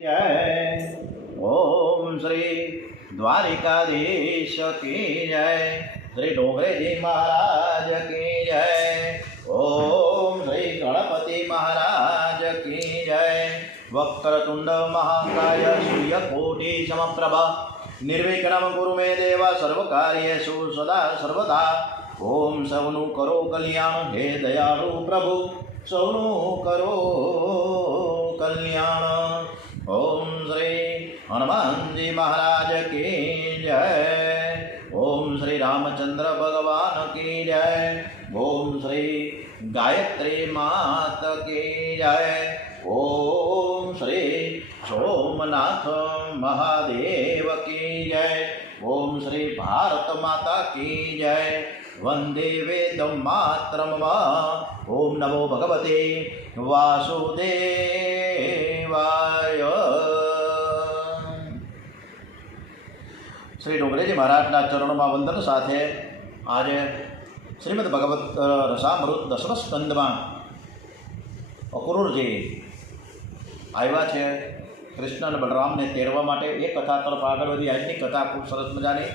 जय ओम श्री द्वारिकाधीश की जय, श्री डोंगरे जी महाराज की जय। ओम श्री गणपति महाराज की जय। वक्रतुंड महाकाय सूर्यकोटि समप्रभ निर्विघ्नं कुरु मे देव सर्वकार्येषु सदा सर्वदा। ओम सौनु करो कल्याण हे दयालु प्रभु, सौनु करो कल्याण। ओम श्री हनुमान जी महाराज की जय। ओम श्री रामचंद्र भगवान की जय। ओम श्री गायत्री मात की जय। ओम श्री सोमनाथ महादेव की जय। ओम श्री भारत माता की जय। वंदे वेद मातरम। ओम नमो भगवते वासुदेवाय। श्री डोंगरेजी महाराजना चरणों वंदन साथे आज श्रीमद भगवत रसामृत दसम स्कंद में अक्रूरजी आव्या छे कृष्ण और बलराम ने तेरवा माटे। एक कथा तरफ आगळ वधी आजनी कथा खूब सरस मजानी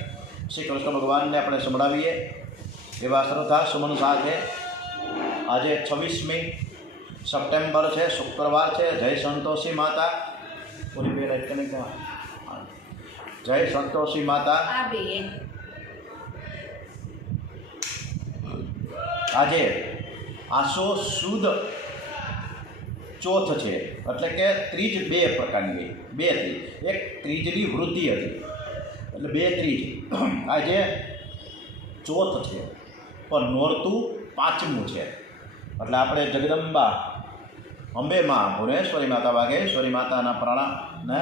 श्री कृष्ण भगवान ने अपने संभळावीए एवा श्रद्धा सुमन साथे। आज 26મી सप्टेम्बर है, शुक्रवार है। जय संतोषी माता। पूरी बेल अटकने का जय संतोषी माता। आज आसो सुद चौथ है, एटले के त्रीज बे प्रकारनी बे त्रीज। एक त्रीजनी वृद्धि हती एटले बे त्रीज। आज चौथ है पर नोरतु पांचमू है। एटले आपणे जगदंबा अंबे माँ भुवनेश्वरी माता वाघेश्वरी माता प्रणाम ने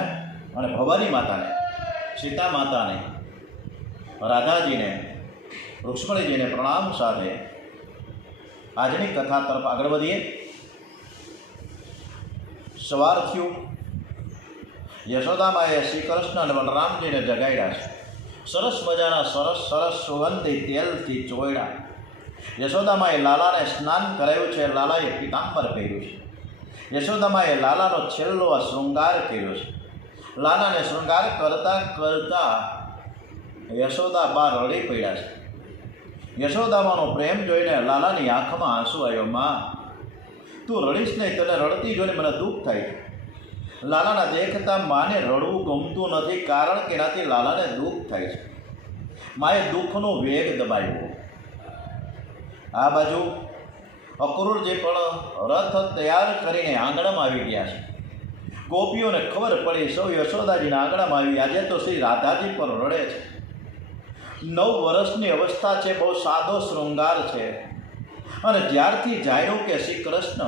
अने भवानी माता ने सीता माता ने राधाजी ने रुक्ष्मणी जी ने प्रणाम साथे आजनी कथा तरफ आगळ वधीए। सवार थयुं, यशोदा माए श्री कृष्ण अने बलरामजी ने जगाड्या छे। सरस मजाना सरस सरस सुगंधी तेलथी चोळ्या। यशोदा माए लाला ने स्नान कराव्युं छे। लालाए पीतांबर पहेर्युं छे। यशोदा माए लालानो छेल्लो आ श्रृंगार कर्यो छे। लाला ने श्रृंगार करता करता यशोदा बा रड़ी पड्या छे। यशोदा मानो प्रेम जोईने लालानी आंखमां आंसू आव्यो। मां तू रड़ीश नहीं, तने रड़ती जोईने मने दुख थाय छे। लालाना देखता माने रड़वुं गमतुं नथी, कारण के एनाथी लालाने दुख थाय छे। माए दुखनो वेग दबाव्यो। आ बाजू अक्रूरजी पण रथ तैयार करीने आंगणामां आवी गया छे। गोपीओने खबर पड़ी सौ यशोदाजीना आंगणामां आवी। आजे तो श्री राधाजी पर रड़े छे। 9 वर्षनी अवस्था छे, बहु सादो श्रृंगार छे। अने ज्यारथी जाण्युं के श्री कृष्ण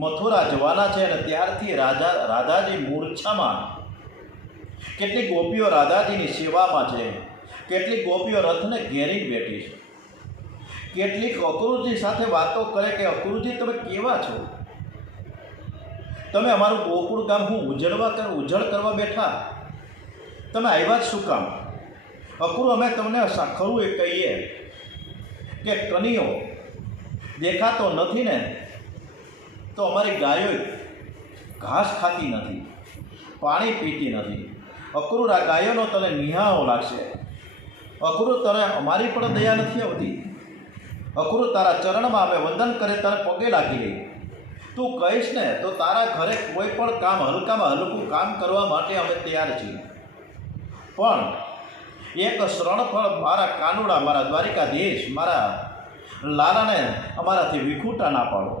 मथुरा जवाना छे अने त्यारथी राधाजी मूर्छामां। केटलीक गोपीओ राधाजीनी सेवामां छे, केटलीक गोपीओ रथने घेरीने बेठी छे। કેટલીક અક્રૂરજી સાથે વાતો કરે કે અક્રૂરજી તમે કેવા છો? તમે અમારું ગોકુળ ગામ હું ઉજળ કરવા બેઠા? તમે આવ્યા જ શું કામ? અક્રૂર અમે તમને ખરું એ કહીએ કે કનીઓ દેખાતો નથી ને તો અમારી ગાયો ઘાસ ખાતી નથી, પાણી પીતી નથી। અક્રૂર આ ગાયોનો તને નિહાળો લાગશે। અક્રૂર તને અમારી પણ દયા નથી આવતી। अक्रूर तारा चरण में अमे वंदन करे तारे पगे लागी लई। तू कहीश ने तो तारा घरे कोईपण काम हलका में हलकू काम करवा माटे अमे तैयार छीए, पण एक शरणफळ मारा कानुड़ा मारा द्वारिकाधीश मारा लाला ने अमाराथी विखूटा ना पाडो।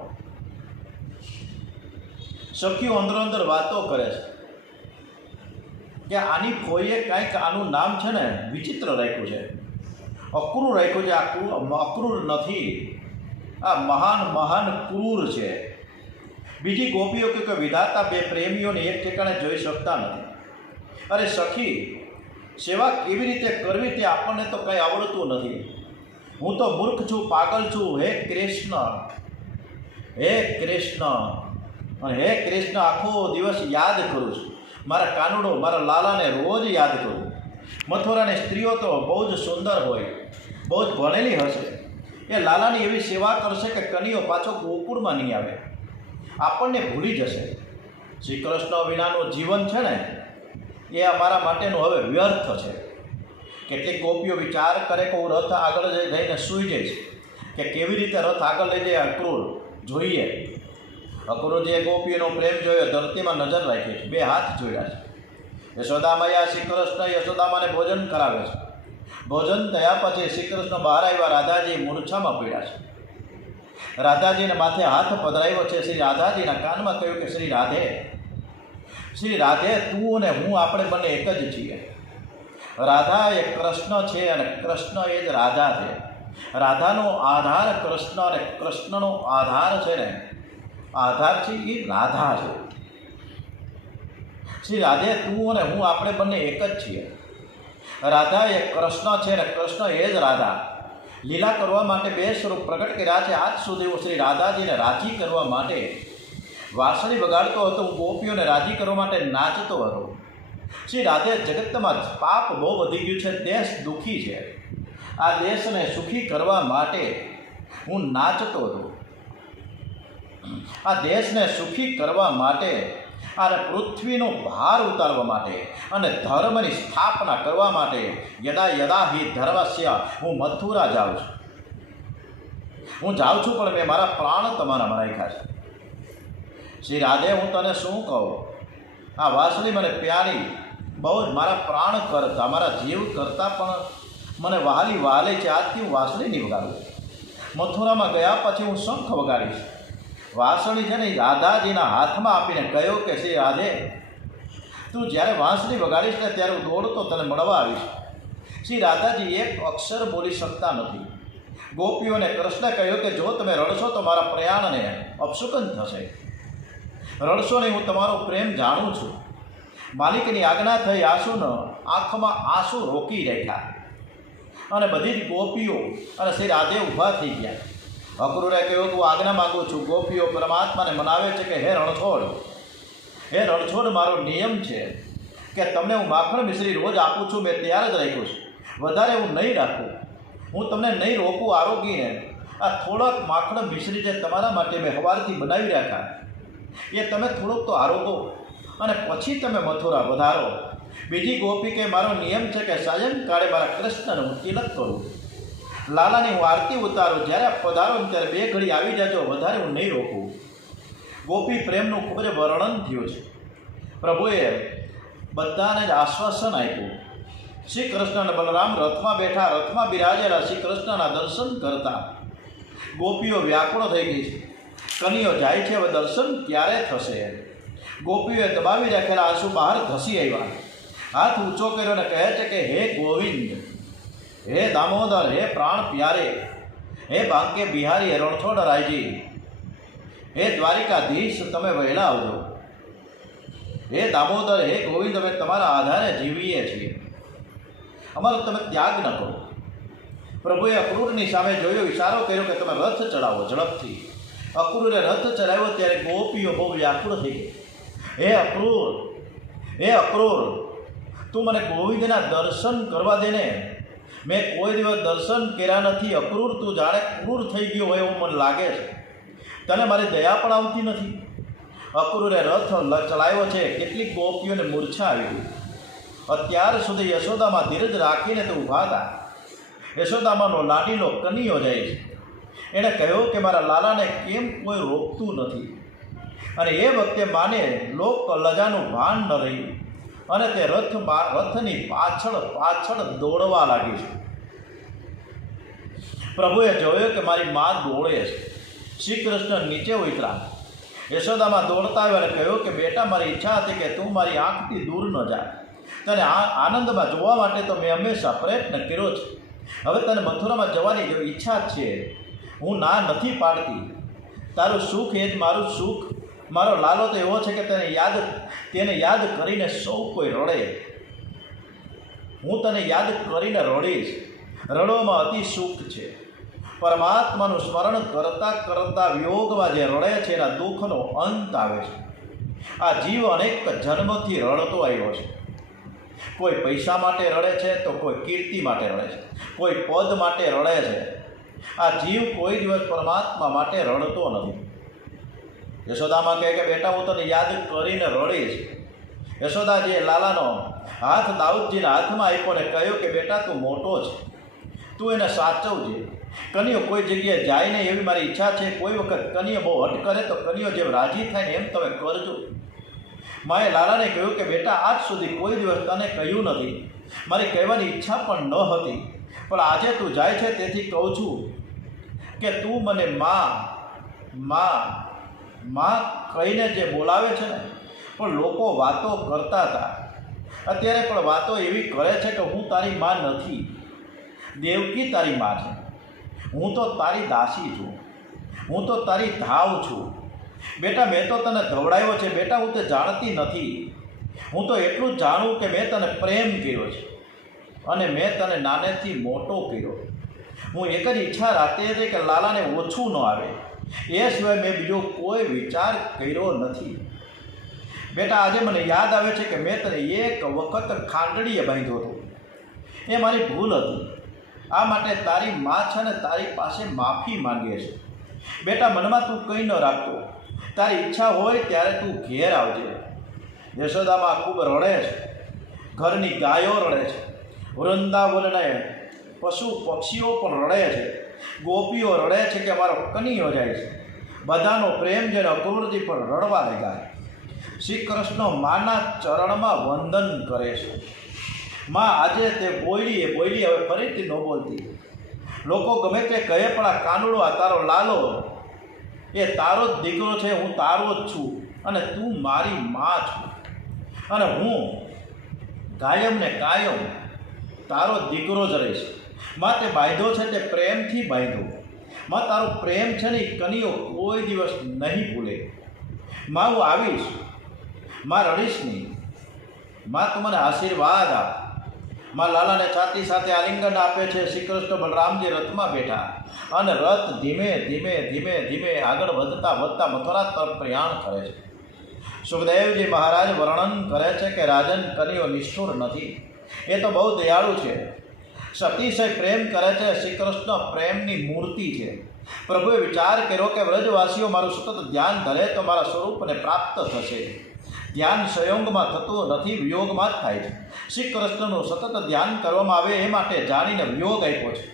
सखीओ अंदरो अंदर वातो करे छे के आनी कोઈએ कांईक आनुं नाम छे ने विचित्र राख्युं छे। अक्रूर राख्युं छे। आ अक्रूर नथी, आ महान महान क्रूर छे। बीजी गोपीओ के विधाता बे प्रेमीओने एक ठेकाणे जोई शकता नथी। अरे सखी, सेवा केवी रीते करवी ते आपणने तो कंई आवडतुं नथी। हूँ तो मूर्ख छूं, पागल छूं। हे कृष्ण, हे कृष्ण, हे कृष्ण आखो दिवस याद करूं छुं। मारा कानुडो मारा लालाने रोज याद करूं। मथुरानी स्त्रीओ तो बहुत सुंदर होय, बहुत भणेली हशे। ए लालानी एवी सेवा करशे के कनियो पाछो गोकुळमां नहीं आवे, આપણને ભૂલી જશે। શ્રી કૃષ્ણ વિનાનું જીવન છે ને એ અમારા માટેનું હવે વ્યર્થ છે. કેટલીક ગોપીઓ વિચાર કરે કે હું રથ આગળ જઈને સૂઈ જઈશ, કે કેવી રીતે રથ આગળ લઈ જાય. અક્રૂર જોઈએ, અક્રૂરજીએ ગોપીઓનો પ્રેમ જોયો, ધરતીમાં નજર રાખી છે, બે હાથ જોડ્યા છે. યશોદા મૈયા શ્રી કૃષ્ણ યશોદામાને ભોજન કરાવે છે. ભોજન થયા પછી શ્રી કૃષ્ણ બહાર આવ્યા, રાધાજી મૂર્છામાં પડ્યા છે. રાધાજીને માથે હાથ પધરાવ્યો છે. શ્રી રાધાજીના કાનમાં કહ્યું કે શ્રી રાધે તું અને હું આપણે બંને એક જ છીએ. રાધા એ કૃષ્ણ છે અને કૃષ્ણ એ જ રાધા છે. રાધાનો આધાર કૃષ્ણ અને કૃષ્ણનો આધાર છે ને આધાર છે એ રાધા છે. શ્રી રાધે તું અને હું આપણે બંને એક જ છીએ. રાધા એ કૃષ્ણ છે અને કૃષ્ણ એ જ રાધા. લીલા કરવા માટે બે સ્વરૂપ પ્રગટ કર્યા છે. આજ સુધી હું શ્રી રાધાજીને રાજી કરવા માટે વાંસળી વગાડતો હતો, હું ગોપીઓને રાજી કરવા માટે નાચતો હતો. શ્રી રાધે જગતમાં પાપ બહુ વધી ગયું છે, દેશ દુઃખી છે. આ દેશને સુખી કરવા માટે હું નાચતો હતો. આ દેશને સુખી કરવા માટે અને પૃથ્વીનો ભાર ઉતારવા માટે અને ધર્મની સ્થાપના કરવા માટે યદા યદા હિ ધર્મસ્ય હું મથુરા જાઉં છું. હું જાઉં છું, પણ મેં મારા પ્રાણ તમારામાં રાખ્યા છે. શ્રી રાધે હું તને શું કહું, આ વાંસળી મને પ્યારી, બહુ જ મારા પ્રાણ કરતા, મારા જીવ કરતાં પણ મને વહાલી વહાલે છે. આજથી હું વાંસળી નહીં વગાડું. મથુરામાં ગયા પછી હું શંખ વગાડીશ. વાંસળી છે ને એ રાધાજીના હાથમાં આપીને કહ્યું કે શ્રી રાધે તું જ્યારે વાંસળી વગાડીશ ને ત્યારે હું દોડતો તને મળવા આવીશ. શ્રી રાધાજી એક અક્ષર બોલી શકતા નથી. ગોપીઓને કૃષ્ણે કહ્યું કે જો તમે રડશો તો મારા પ્રયાણને અપશુકન થશે. રડશો નહીં, હું તમારો પ્રેમ જાણું છું. માલિકની આજ્ઞા થઈ. આંખમાં આંસુ રોકી રાખ્યા અને બધી જ ગોપીઓ અને શ્રી રાધે ઊભા થઈ ગયા. અક્રૂરે કહ્યું કે હું આજ્ઞા માગું છું. ગોપીઓ પરમાત્માને મનાવે છે કે હે રણછોડ, મારો નિયમ છે કે તમને હું માખણ મિશ્રી રોજ આપું છું. મેં તૈયાર જ રાખ્યું છે, વધારે હું નહીં રાખું. હું તમને નહીં રોકું આરોગીને. આ થોડાક માખણ મિશ્રી જે તમારા માટે મેં સવારથી બનાવી રાખ્યા એ તમે થોડુંક તો આરોગો અને પછી તમે મથુરા વધારો. બીજી ગોપી કે મારો નિયમ છે કે સાયંકાળે મારા કૃષ્ણને હું તિલક કરું, લાલાની હું આરતી ઉતારું. જ્યારે પધારો ત્યારે બે ઘડી આવી જાજો, વધારે હું નહીં રોકું. ગોપી પ્રેમનું ખૂબ જ વર્ણન થયું છે. પ્રભુએ બધાને જ આશ્વાસન આપ્યું. શ્રી કૃષ્ણ અને બલરામ રથમાં બેઠા, રથમાં બિરાજેલા શ્રી કૃષ્ણના દર્શન કરતા ગોપીઓ વ્યાકુળ થઈ ગઈ છે. કનીઓ જાય છે, હવે દર્શન ક્યારે થશે? ગોપીઓએ દબાવી રાખેલા આંસુ બહાર ધસી આવ્યા. હાથ ઊંચો કર્યો અને કહે છે કે હે ગોવિંદ, હે દામોદર, હે પ્રાણ પ્યારે, હે બાંકે બિહારી, હે રણછોડ રાયજી, હે દ્વારિકાધીશ, તમે વહેલા આવજો. હે દામોદર, હે ગોવિંદ, અમે તમારા આધારે જીવીએ છીએ, અમારો તમે ત્યાગ ન કરો. પ્રભુએ અક્રૂરની સામે જોયો, ઇશારો કર્યો કે તમે રથ ચડાવો ઝડપથી. અક્રૂરે રથ ચડાવ્યો ત્યારે ગોપીઓ બહુ વ્યાકુળ થઈ ગઈ. હે અક્રૂર, તું મને ગોવિંદના દર્શન કરવા દે ને. મેં કોઈ દિવસ દર્શન કર્યા નથી. અક્રૂર, તું જાણે ક્રૂર થઈ ગયો હોય એવું મને લાગે છે. તને મારી દયા પણ આવતી નથી. અક્રૂરે રથ ચલાવ્યો છે. કેટલીક ગોપીઓને મૂર્છા આવી ગઈ. અત્યાર સુધી યશોદામાં ધીરજ રાખીને તે ઊભા હતા. યશોદામાંનો લાડીલો કનીયો જાય છે. એણે કહ્યું કે મારા લાલાને કેમ કોઈ રોકતું નથી. અને એ વખતે માને લોક લજાનું ભાન ન રહ્યું અને તે રથની પાછળ દોડવા લાગી છે. પ્રભુએ જોયું કે મારી મા દોડે છે. શ્રી કૃષ્ણ નીચે ઉતર્યા. યશોદામાં દોડતા આવ્યા અને કહ્યું કે બેટા, મારી ઈચ્છા હતી કે તું મારી આંખથી દૂર ન જાય. તને આનંદમાં જોવા માટે તો મેં હંમેશા પ્રયત્ન કર્યો છે. હવે તને મથુરામાં જવાની જો ઈચ્છા છે, હું ના નથી પાડતી. તારું સુખ એ જ મારું સુખ. મારો લાલો તો એવો છે કે તેને યાદ કરીને સૌ કોઈ રડે. હું તને યાદ કરીને રડીશ. રડવામાં અતિ સુખ છે. પરમાત્માનું સ્મરણ કરતાં કરતાં વિયોગમાં જે રડે છે એના દુઃખનો અંત આવે છે. આ જીવ અનેક જન્મથી રડતો આવ્યો છે. કોઈ પૈસા માટે રડે છે, તો કોઈ કીર્તિ માટે રડે છે, કોઈ પદ માટે રડે છે. આ જીવ કોઈ દિવસ પરમાત્મા માટે રડતો નથી. યશોદામાં કહે કે બેટા હું તને યાદ કરીને રડીશ. યશોદાજીએ લાલાનો હાથ દાઉદજીના હાથમાં આપ્યો ને કહ્યું કે બેટા તું મોટો છે, તું એને સાચવજે. કનિયો કોઈ જગ્યાએ જાય નહીં એવી મારી ઈચ્છા છે. કોઈ વખત કનિયો બહુ હટ કરે તો કનિયો જેમ રાજી થાય ને એમ તમે કરજો. માએ લાલાને કહ્યું કે બેટા આજ સુધી કોઈ દિવસ તને કહ્યું નથી, મારી કહેવાની ઈચ્છા પણ ન હતી, પણ આજે તું જાય છે તેથી કહું છું કે તું મને માં માં માં કહીને જે બોલાવે છે ને. પણ લોકો વાતો કરતા હતા, અત્યારે પણ વાતો એવી કરે છે કે હું તારી માં નથી, દેવકી તારી માં છે, હું તો તારી દાસી છું, હું તો તારી ધાવ છું. બેટા મેં તો તને ધવડાવ્યો છે. બેટા હું તે જાણતી નથી, હું તો એટલું જ જાણું કે મેં તને પ્રેમ કર્યો છે અને મેં તને નાનેથી મોટો કર્યો. હું એક જ ઈચ્છા રાખતી હતી કે લાલાને ઓછું ન આવે, એ સિવાય મેં બીજો કોઈ વિચાર કર્યો નથી. બેટા આજે મને યાદ આવે છે કે મેં તને એક વખત ખાંડડીએ બાંધ્યો હતો, એ મારી ભૂલ હતી. આ માટે તારી માં છે ને તારી પાસે માફી માંગે છે. બેટા મનમાં તું કંઈ ન રાખતો, તારી ઈચ્છા હોય ત્યારે તું ઘેર આવજે. યશોદામાં ખૂબ રડે છે, ઘરની ગાયો રડે છે, વૃંદાવનને પશુ પક્ષીઓ પણ રડે છે, ગોપીઓ રડે છે કે મારો કનિયો જાય છે. બધાનો પ્રેમ જેને અક્રૂરજી પર રડવા લાગ્યા. શ્રી કૃષ્ણ માના ચરણમાં વંદન કરે છે. માં આજે તે બોલી હવે ફરીથી ન બોલતી. લોકો ગમે તે કહે પણ આ કાનુડો, આ તારો લાલો એ તારો જ દીકરો છે, હું તારો જ છું અને તું મારી માં છું અને હું કાયમ ને કાયમ તારો દીકરો જ રહીશ. માં તે બાંધ્યો છે તે પ્રેમથી બાંધ્યો. માં તારો પ્રેમ છે ને એ કનિયો કોઈ દિવસ નહીં ભૂલે. માં હું આવીશ, માં રડીશ નહીં. માં તું મને આશીર્વાદ આપ. માં લાલાને છાતી સાથે આલિંગન આપે છે. શ્રી કૃષ્ણ બલરામજી રથમાં બેઠા અને રથ ધીમે ધીમે ધીમે ધીમે આગળ વધતા મથુરા તરફ પ્રયાણ કરે છે. સુખદેવજી મહારાજ વર્ણન કરે છે કે રાજન કનિયો નિષ્ઠુર નથી, એ તો બહુ દયાળુ છે, અતિશય પ્રેમ કરે છે. શ્રી કૃષ્ણ પ્રેમની મૂર્તિ છે. પ્રભુએ વિચાર કર્યો કે વ્રજવાસીઓ મારું સતત ધ્યાન ધરે તો મારા સ્વરૂપને પ્રાપ્ત થશે. ધ્યાન સંયોગમાં થતું નથી, વિયોગમાં જ થાય છે. શ્રી કૃષ્ણનું સતત ધ્યાન કરવામાં આવે એ માટે જાણીને વિયોગ આપ્યો છે.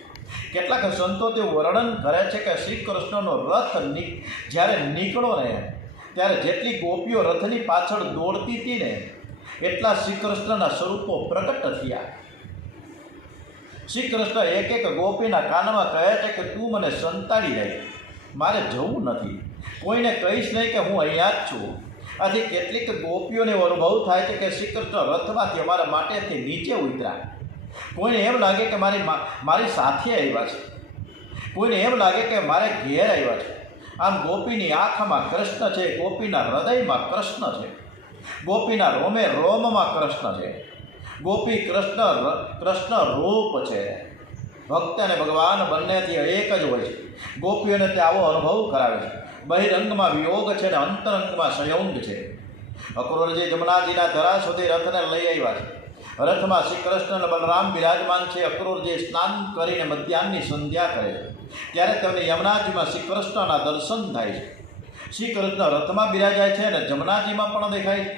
કેટલાક સંતો તે વર્ણન કરે છે કે શ્રી કૃષ્ણનો રથ જ્યારે નીકળો ને ત્યારે જેટલી ગોપીઓ રથની પાછળ દોડતી હતી ને એટલા શ્રી કૃષ્ણના સ્વરૂપો પ્રગટ થયા. શ્રી કૃષ્ણ એક એક ગોપીના કાનમાં કહે છે કે તું મને સંતાડી જાય, મારે જવું નથી, કોઈને કહીશ નહીં કે હું અહીંયા જ છું. આથી કેટલીક ગોપીઓને અનુભવ થાય છે કે શ્રી કૃષ્ણ રથમાંથી અમારા માટેથી નીચે ઉતર્યા. કોઈને એમ લાગે કે મારી સાથે આવ્યા છે, કોઈને એમ લાગે કે મારે ઘેર આવ્યા છે. આમ ગોપીની આંખમાં કૃષ્ણ છે, ગોપીના હૃદયમાં કૃષ્ણ છે, ગોપીના રોમે રોમમાં કૃષ્ણ છે. ગોપી કૃષ્ણ રૂપ છે. ભક્ત અને ભગવાન બંનેથી એક જ હોય છે. ગોપીઓને તે આવો અનુભવ કરાવે છે. બહિરંગમાં વિયોગ છે અને અંતરંગમાં સંયોગ છે. અક્રૂરજી જમનાજીના ધરા સુધી રથને લઈ આવ્યા છે. રથમાં શ્રી કૃષ્ણ અને બલરામ બિરાજમાન છે. અક્રૂરજી સ્નાન કરીને મધ્યાહની સંધ્યા કરે છે. ત્યારે તેમને યમુનાજીમાં શ્રી કૃષ્ણના દર્શન થાય છે. શ્રી કૃષ્ણ રથમાં બિરાજાય છે અને જમનાજીમાં પણ દેખાય છે.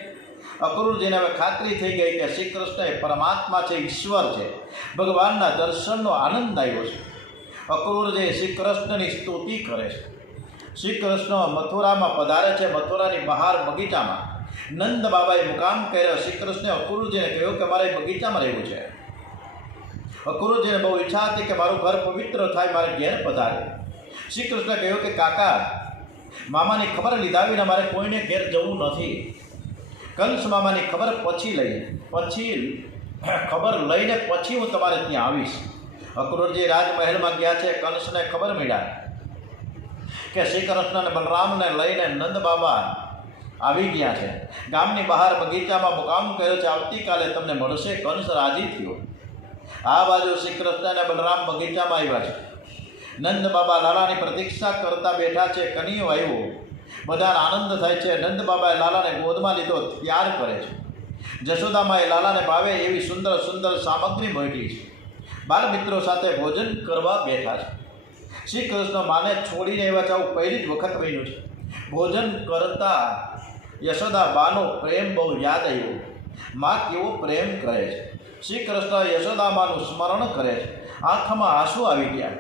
અક્રૂરજીને હવે ખાતરી થઈ ગઈ કે શ્રી કૃષ્ણ એ પરમાત્મા છે, ઈશ્વર છે. ભગવાનના દર્શનનો આનંદ આવ્યો છે. અક્રૂરજી શ્રી કૃષ્ણની સ્તુતિ કરે છે. શ્રી કૃષ્ણ મથુરામાં પધારે છે. મથુરાની બહાર બગીચામાં નંદ બાબાએ મુકામ કર્યો. શ્રી કૃષ્ણે અક્રૂરજીને કહ્યું કે મારે બગીચામાં રહેવું છે. અક્રૂરજીને બહુ ઈચ્છા હતી કે મારું ઘર પવિત્ર થાય, મારે ઘેર પધારે. શ્રી કૃષ્ણે કહ્યું કે કાકા, મામાની ખબર લીધા વિના મારે કોઈને ઘેર જવું નથી. કંસ મામાની ખબર ખબર લઈને પછી હું તમારે ત્યાં આવીશ. અક્રૂરજી રાજમહેલમાં ગયા છે. કંસને ખબર મળ્યા કે શ્રી કૃષ્ણ અને બલરામને લઈને નંદ બાબા આવી ગયા છે. ગામની બહાર બગીચામાં મુકામ કર્યો છે. આવતીકાલે તમને મળશે. કંસ રાજી થયો. આ બાજુ શ્રી કૃષ્ણ અને બલરામ બગીચામાં આવ્યા છે. નંદ બાબા લાલાની પ્રતીક્ષા કરતા બેઠા છે. કનિયો આવ્યો. બધાને આનંદ થાય છે. નંદ બાબાએ લાલાને ગોદમાં લીધો, ત્યાર કરે છે. જશોદામાએ લાલાને ભાવે એવી સુંદર સુંદર સામગ્રી મળી છે. બાળ મિત્રો સાથે ભોજન કરવા બેઠા છે. શ્રી કૃષ્ણ માને છોડીને એવા આવું પહેલી જ વખત બન્યું છે. ભોજન કરતા યશોદા બાનો પ્રેમ બહુ યાદ આવ્યો. માં કેવો પ્રેમ કરે છે. શ્રી કૃષ્ણ યશોદામાનું સ્મરણ કરે છે. આંખમાં આંસુ આવી ગયા.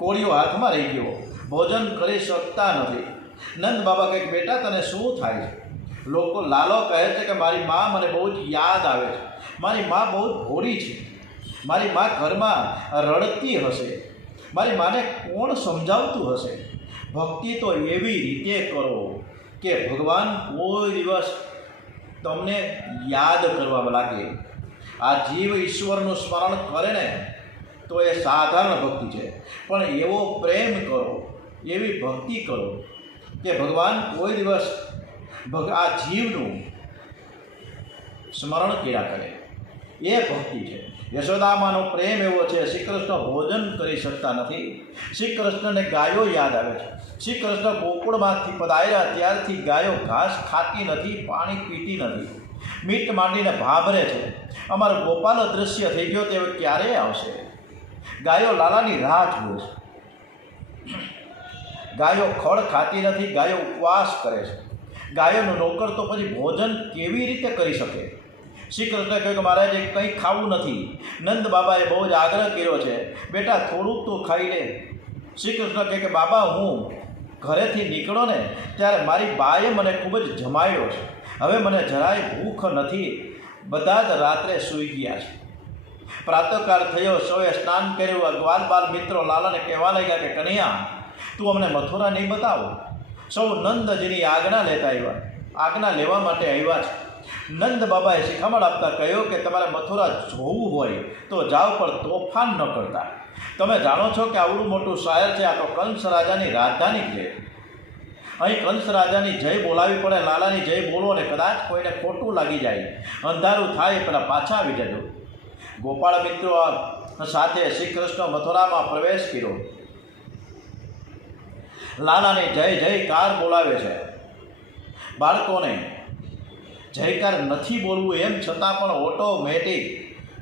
કોળિયો હાથમાં રહી ગયો. ભોજન કરી શકતા નથી. નંદ બાબા કહે, બેટા તને શું થાય છે? લોકો લાલો કહે છે કે મારી મા મને બહુ જ યાદ આવે છે. મારી મા બહુ જ ભોળી છે. મારી મા ઘરમાં રડતી હશે. મારી માને કોણ સમજાવતું હશે? ભક્તિ તો એવી રીતે કરો કે ભગવાન કોઈ દિવસ તમને યાદ કરવા લાગે. આ જીવ ઈશ્વરનું સ્મરણ કરે ને તો એ સાધારણ ભક્તિ છે, પણ એવો પ્રેમ કરો, એવી ભક્તિ કરો કે ભગવાન કોઈ દિવસ આ જીવનું સ્મરણ કર્યા કરે. એ ભક્તિ છે. યશોદામાનો પ્રેમ એવો છે. શ્રી કૃષ્ણ ભોજન કરી શકતા નથી. શ્રી કૃષ્ણને ગાયો યાદ આવે છે. શ્રી કૃષ્ણ ગોકુળમાંથી પધાર્યા ત્યારથી ગાયો ઘાસ ખાતી નથી, પાણી પીતી નથી, મીટ માંડીને ભાભરે છે. અમારો ગોપાલ અદૃશ્ય થઈ ગયો તે ક્યારે આવશે? ગાયો લાલાની રાહ જુએ છે. ગાયો ખડ ખાતી નથી, ગાયો ઉપવાસ કરે છે. ગાયોનો નોકર તો પછી ભોજન કેવી રીતે કરી શકે? શ્રી કૃષ્ણ કહ્યું કે મહારાજ કંઈ ખાવું નથી. નંદ બાબાએ બહુ જ આગ્રહ કર્યો છે, બેટા થોડુંક તો ખાઈ લે. શ્રી કૃષ્ણ કહે કે બાબા, હું ઘરેથી નીકળો ને ત્યારે મારી બાએ મને ખૂબ જ જમાયો છે. હવે મને જરાય ભૂખ નથી. બધા જ રાત્રે સૂઈ ગયા છે. પ્રાતઃકાળ થયો, સૌએ સ્નાન કર્યું. ગ્વાલ બાલ મિત્રો લાલાને કહેવા લાગ્યા કે કનૈયા, તું અમને મથુરા નહીં બતાવો. સૌ નંદજીની આજ્ઞા લેવા માટે આવ્યા છે. નંદ બાબાએ શિખામણ આપતા કહ્યું કે તમારે મથુરા જોવું હોય તો જાઓ, પણ તોફાન ન કરતા. તમે જાણો છો કે આવડું મોટું શહેર છે, આ તો કંસ રાજાની રાજધાની છે. અહીં કંસ રાજાની જય બોલાવી પડે. લાલાની જય બોલો અને કદાચ કોઈને ખોટું લાગી જાય, અંધારું થાય પહેલાં પાછા આવી જજો. ગોપાળ મિત્રો સાથે શ્રી કૃષ્ણ મથુરામાં પ્રવેશ કર્યો. લાલાને જય જયકાર બોલાવે છે. બાળકોને જયકાર નથી બોલવું એમ છતાં પણ ઓટોમેટિક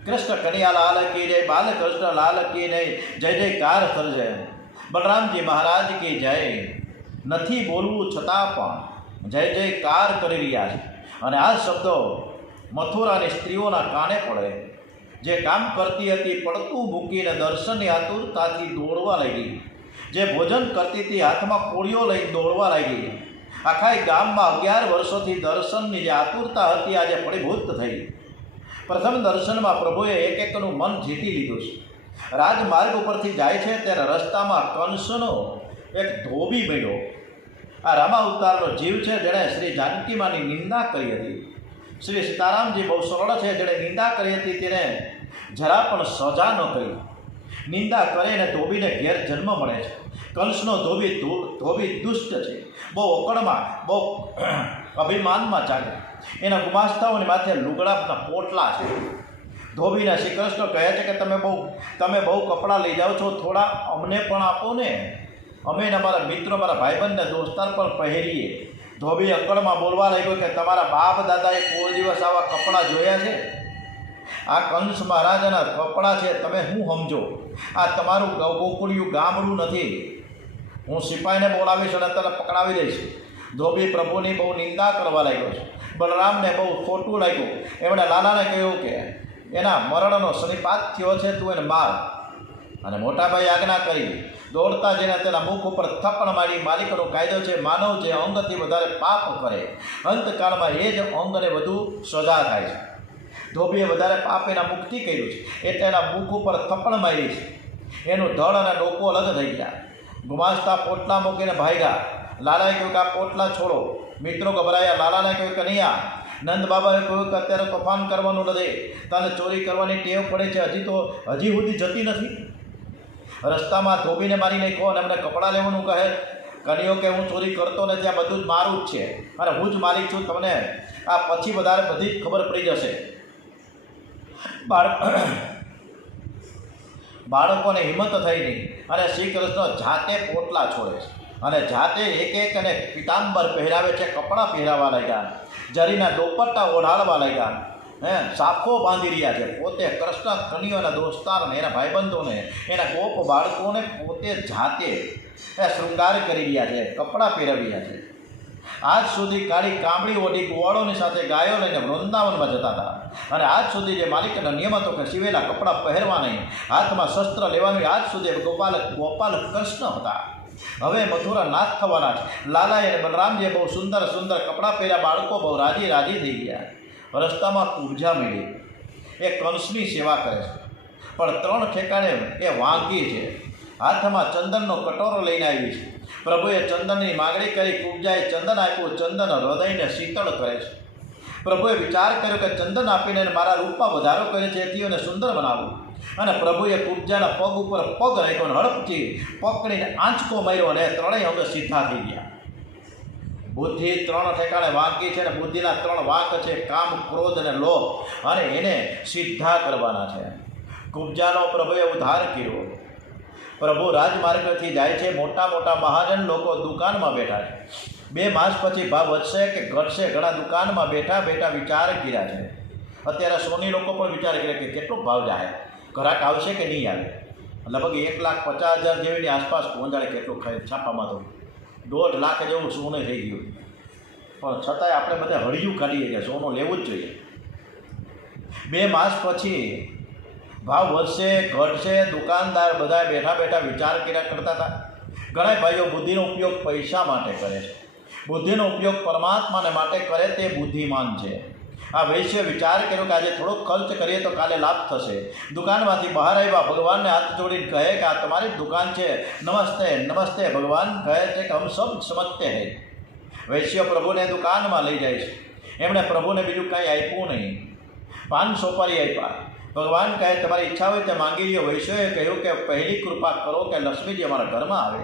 કૃષ્ણ કનૈયા લાલ કી જય, બાલકૃષ્ણ લાલ કી જય, જય જયકાર કરજે. બલરામજી મહારાજ કી જય. નથી બોલવું છતાં પણ જય જયકાર કરી રહ્યા છે. અને આ શબ્દો મથુરાની સ્ત્રીઓના કાને પડે. જે કામ કરતી હતી પડતું મૂકીને દર્શનની આતુરતાથી દોડવા લાગી. જે ભોજન કરતી હતી હાથમાં કોળીઓ લઈને દોડવા લાગી. આખા ગામમાં 11 વર્ષોથી દર્શનની જે આતુરતા હતી આજે ફળીભૂત થઈ. પ્રથમ દર્શનમાં પ્રભુએ એકનું મન જીતી લીધું છે. રાજમાર્ગ ઉપરથી જાય છે ત્યારે રસ્તામાં કંસનો એક ધોબી મળ્યો. આ રામા અવતારનો જીવ છે, જેણે શ્રી જાનકીમાની નિંદા કરી હતી. શ્રી સીતારામજી બહુ સરળ છે, જેણે નિંદા કરી હતી તેને જરા પણ સજા ન કરી. નિંદા કરે ને ધોબીને ઘેર જન્મ મળે છે. કંસનો ધોબી દુષ્ટ છે, બહુ અકળમાં, બહુ અભિમાનમાં ચાલે. એના ગુમાસ્તાઓની માથે લુગડાના પોટલા છે. ધોબીના શ્રી કૃષ્ણ કહે છે કે તમે બહુ કપડાં લઈ જાઓ છો, થોડા અમને પણ આપો ને, અમે અમારા મિત્રો, મારા ભાઈબંધને દોસ્તાર પણ પહેરીએ. ધોબી અકળમાં બોલવા લાગ્યો કે તમારા બાપ દાદાએ કોઈ દિવસ આવા કપડાં જોયા છે? આ કંસ મહારાજાના કપડાં છે, તમે શું સમજો? આ તમારું ગોકુળિયું ગામડું નથી. હું સિપાહીને બોલાવીશ અને તને પકડાવી દઈશ. ધોબી પ્રભુની બહુ નિંદા કરવા લાગ્યો છે. બલરામને બહુ ખોટું લાગ્યું. એમણે લાલાને કહ્યું કે એના મરણનો સનિપાત થયો છે, તું એને માર. અને મોટાભાઈ આજ્ઞા કરી. દોડતા જઈને તેના મુખ ઉપર થપ્પડ મારી. માલિકનો કાયદો છે, માનવ જે અંગથી વધારે પાપ કરે અંતકાળમાં એ જ અંગને વધુ સજા થાય છે. ધોબીએ વધારે પાપ એના મુખથી કર્યું છે એટલે એના મુખ ઉપર થપ્પડ મારી છે. એનું ધડ અને ડોકો અલગ થઈ ગયા. ગુમાસ્તા પોટલા મૂકીને ભાગ્યા. લાલાએ કહ્યું કે આ પોટલા છોડો. મિત્રો ગભરાયા. લાલાને કહ્યું કે નહીં. નંદ બાબાએ કહ્યું કે અત્યારે તોફાન કરવાનું નથી, તને ચોરી કરવાની ટેવ પડે છે, હજી સુધી જતી નથી. રસ્તામાં ધોબીને મારી નાખો અને એમને કપડાં લેવાનું કહે. કન્યો કે હું ચોરી કરતો નથી, આ બધું જ મારું જ છે અને હું જ માલિક છું. તમને આ પછી વધારે બધી જ ખબર પડી જશે. બાળકોને હિંમત થઈ નહીં અને શ્રી કૃષ્ણ જાતે પોટલા છોડે છે અને જાતે એક અને પિતાંબર પહેરાવે છે. કપડાં પહેરાવા લાગ્યા, જરીના દોપટ્ટા ઓઢાડવા લાગ્યા, સાફો બાંધી રહ્યા છે. પોતે કૃષ્ણ કન્યાના દોસ્તારને, એના ભાઈબંધોને, એના ગોપ બાળકોને પોતે જાતે શૃંગાર કરી રહ્યા છે, કપડાં પહેરાવી રહ્યા છે. આજ સુધી કાળી કામળી ઓઢી કુવાડોની સાથે ગાયો લઈને વૃંદાવનમાં જતા હતા, અને આજ સુધી જે માલિકના નિયમ હતો કે સીવેલા કપડાં પહેરવા નહીં, હાથમાં શસ્ત્ર લેવાનું, આજ સુધી ગોપાલ કૃષ્ણ હતા. હવે મથુરા નાથ થવાના છે. લાલાએ અને બલરામજીએ બહુ સુંદર સુંદર કપડાં પહેર્યા, બાળકો બહુ રાજી થઈ ગયા. રસ્તામાં કુબજા મળી, એ કંસની સેવા કરે છે, પણ 3 ઠેકાણે એ વાંકી છે. હાથમાં ચંદનનો કટોરો લઈને આવી છે. પ્રભુએ ચંદનની માગણી કરી, કુબજાએ ચંદન આપ્યું. ચંદન હૃદયને શીતળ કરે છે. પ્રભુએ વિચાર કર્યો કે ચંદન આપીને મારા રૂપમાં વધારો કરે છે, એથી એને સુંદર બનાવું. અને પ્રભુએ કુબજાના પગ ઉપર પગ રાખ્યો અને હડપથી પકડીને આંચકો માર્યો, અને 3 અંગ સીધા થઈ ગયા. બુદ્ધિ 3 ઠેકાણે વાંકી છે, અને બુદ્ધિના 3 વાંક છે, કામ, ક્રોધ અને લોભ, અને એને સીધા કરવાના છે. કુબજાનો પ્રભુએ ઉદ્ધાર કર્યો. પ્રભુ રાજમાર્ગથી જાય છે. મોટા મોટા મહાજન લોકો દુકાનમાં બેઠા છે. 2 માસ પછી ભાવ વધશે કે ઘટશે, ઘણા દુકાનમાં બેઠા બેઠા વિચાર કર્યા છે. અત્યારે સોની લોકો પણ વિચાર કરે કે કેટલો ભાવ જાય, ગ્રાહક આવશે કે નહીં આવે. લગભગ 1,50,000 જેવીની આસપાસ પહોંચાડે. કેટલું છાપામાં તો 1.5 લાખ જેવું સોનું થઈ ગયું. પણ છતાંય આપણે બધા હળિયું કાઢીએ કે સોનું લેવું જ જોઈએ. 2 માસ પછી ભાવ વધશે ઘટશે, દુકાનદાર બધા બેઠા બેઠા વિચાર કર્યા કરતા હતા. ઘણા ભાઈઓ બુદ્ધિનો ઉપયોગ પૈસા માટે કરે છે. બુદ્ધિનો ઉપયોગ પરમાત્માને માટે કરે તે બુદ્ધિમાન છે. આ વૈશ્ય વિચાર કર્યો કે આજે થોડોક ખર્ચ કરીએ તો કાલે લાભ થશે. દુકાનમાંથી બહાર આવ્યા, ભગવાનને હાથ જોડીને કહે કે આ તમારી દુકાન છે, નમસ્તે નમસ્તે. ભગવાન કહે છે કે હમ સબ સમજતે હૈ. વૈશ્ય પ્રભુને દુકાનમાં લઈ જાય છે. એમણે પ્રભુને બીજું કાંઈ આપ્યું નહીં, 5 સોપારી આપ્યા. ભગવાન કહે તમારી ઈચ્છા હોય તે માંગી લો. વૈશ્યએ કહ્યું કે પહેલી કૃપા કરો કે લક્ષ્મીજી અમારા ઘરમાં આવે,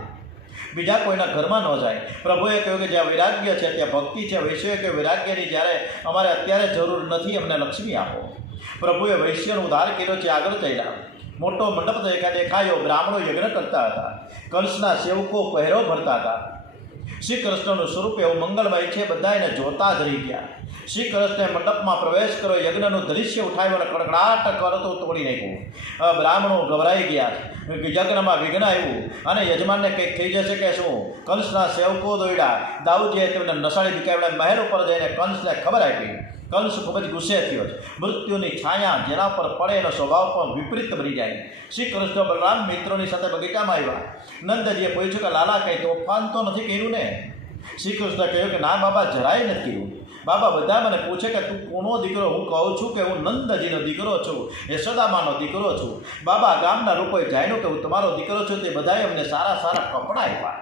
બીજા કોઈના ઘરમાં ન જાય. પ્રભુએ કહ્યું કે જ્યાં વૈરાગ્ય છે ત્યાં ભક્તિ છે. વૈશ્યએ કહ્યું વૈરાગ્યની જ્યારે અમારે અત્યારે જરૂર નથી, અમને લક્ષ્મી આપો. પ્રભુએ વૈશ્યનો ઉદ્ધાર કર્યો છે. આગળ ચાલ્યા. મોટો મંડપ દેખાયો. બ્રાહ્મણો યજ્ઞ કરતા હતા. કંસના સેવકો પહેરો ભરતા હતા. શ્રી કૃષ્ણનું સ્વરૂપ એવું મંગલમય છે, બધા એને જોતા જ રહી ગયા. શ્રી કૃષ્ણે મંડપમાં પ્રવેશ કર્યો, યજ્ઞનું દૃશ્ય ઉઠાવ્યું અને કડકડાટ કરતો તોડી નાખ્યું. બ્રાહ્મણો ગભરાઈ ગયા. યજ્ઞમાં વિઘ્ન આવ્યું અને યજમાનને કંઈક થઈ જશે કે શું. કંસના સેવકો દોડ્યા. દાઉદજીએ તેમને નસાડી દીકાવ્યા. મહેલ ઉપર જઈને કંસને ખબર આપી. કંસ ખૂબ જ ગુસ્સે થયો છે. મૃત્યુની છાયા જેના પર પડે એનો સ્વભાવ પણ વિપરીત બની જાય. શ્રી કૃષ્ણ બલરામ મિત્રોની સાથે બગીચામાં આવ્યા. નંદજીએ પૂછ્યું કે લાલા કંઈ તોફાન તો નથી કર્યું ને? શ્રી કૃષ્ણ કહ્યું કે ના બાબા, જરાય નથી કર્યું. બાબા બધા મને પૂછે કે તું કોનો દીકરો? હું કહું છું કે હું નંદજીનો દીકરો છું, યશોદામાનો દીકરો છું. બાબા ગામના લોકોએ જાણ્યું કે હું તમારો દીકરો છું. તે બધાએ અમને સારા સારા કપડાં આપ્યા,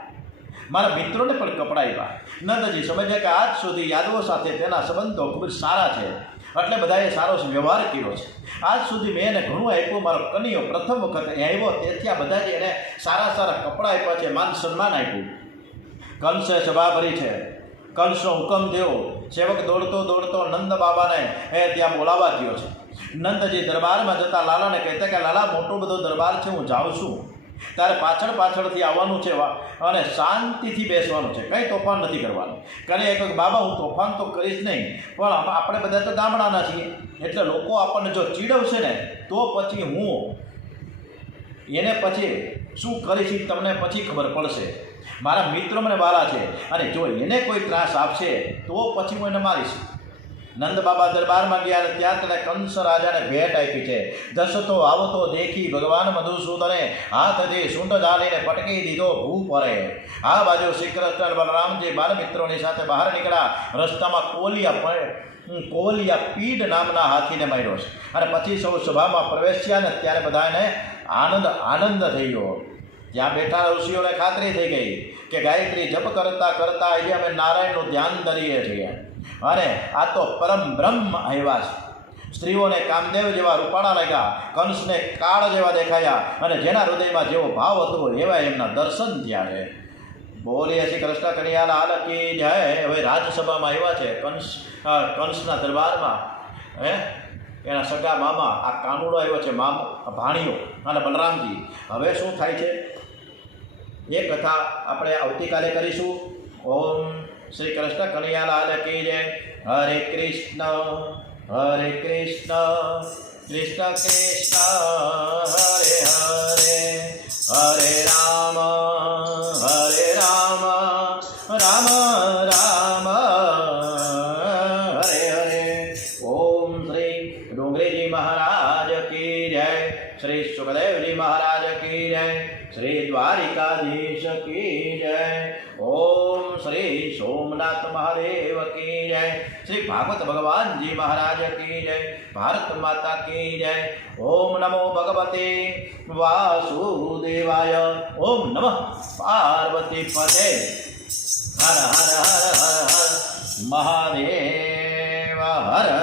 મારા મિત્રોને પણ કપડાં આપ્યા. નંદજી સમજ્યા કે આજ સુધી યાદવો સાથે તેના સંબંધો ખૂબ જ સારા છે, એટલે બધાએ સારો વ્યવહાર કર્યો છે. આજ સુધી મેં એને ઘણું આપ્યું. મારો કનિયો પ્રથમ વખત આવ્યો, તેથી આ બધાએ એને સારા સારા કપડાં આપ્યા છે, માન સન્માન આપ્યું. કંસે સભા ભરી છે. કંસનો હુકમ થયો. સેવક દોડતો દોડતો નંદ બાબાને ત્યાં બોલાવવા ગયો છે. નંદજી દરબારમાં જતા લાલાને કહેતા કે લાલા, મોટો બધો દરબાર છે, હું જાઉં છું. તારે પાછળથી આવવાનું છે અને શાંતિથી બેસવાનું છે, કંઈ તોફાન નથી કરવાનું. કરે એક બાબા, હું તોફાન તો કરીશ નહીં, પણ આપણે બધા તો ગામડાના છીએ, એટલે લોકો આપણને જો ચીડવશે ને તો પછી હું એને પછી શું કરીશ તમને પછી ખબર પડશે. મારા મિત્રો મને વાલા છે, અને જો એને કોઈ ત્રાસ આપશે તો પછી હું એને મારીશ. નંદ બાબા દરબારમાં ગયા, ત્યાં તેને કંસ રાજાને ભેટ આપી છે. દશતો આવતો દેખી ભગવાન મધુસૂદને હાથથી સૂંઢ ઝાલીને પટકી દીધો ભૂ પરે. આ બાજુ શ્રી કૃષ્ણ બલરામજી બાલમિત્રોની સાથે બહાર નીકળ્યા. રસ્તામાં કોવલિયા પીડ નામના હાથીને માર્યો છે, અને પછી સૌ સભામાં પ્રવેશ્યા ને ત્યારે બધાને આનંદ થઈ ગયો. ત્યાં બેઠા ઋષિઓને ખાતરી થઈ ગઈ કે ગાયત્રી જપ કરતા કરતા આજે અમે નારાયણનું ધ્યાન ધરીએ છીએ, અને આ તો પરમ બ્રહ્મ આવ્યા છે. સ્ત્રીઓને કામદેવ જેવા રૂપાળા લાગ્યા, કંસને કાળ જેવા દેખાયા, અને જેના હૃદયમાં જેવો ભાવ હતો એવા એમના દર્શન થયા છે. બોલીએ શ્રી કૃષ્ણ કનૈયા લાલ કી જય. હવે રાજસભામાં આવ્યા છે, કંસના દરબારમાં. એના સગા મામા આ કાનુડો આવ્યો છે, ભાણિયો અને બલરામજી. હવે શું થાય છે એ કથા આપણે આવતીકાલે કરીશું. ઓમ શ્રી કૃષ્ણ કનૈયા લાલ કી જય. હરે કૃષ્ણ કૃષ્ણ કૃષ્ણ હરે હરે, હરે રામ રામ રામ डोंगरे जी महाराज की जय, श्री सुखदेव जी महाराज की जय, श्री द्वारिकाधीश की जय। ओम श्री सोमनाथ महादेव की जय, श्री भागवत भगवान जी महाराज की जय, भारत माता की जय। ओम नमो भगवते वासुदेवाय, ओम नमः पार्वती पते। हर हर हर हर हर महादेव हर।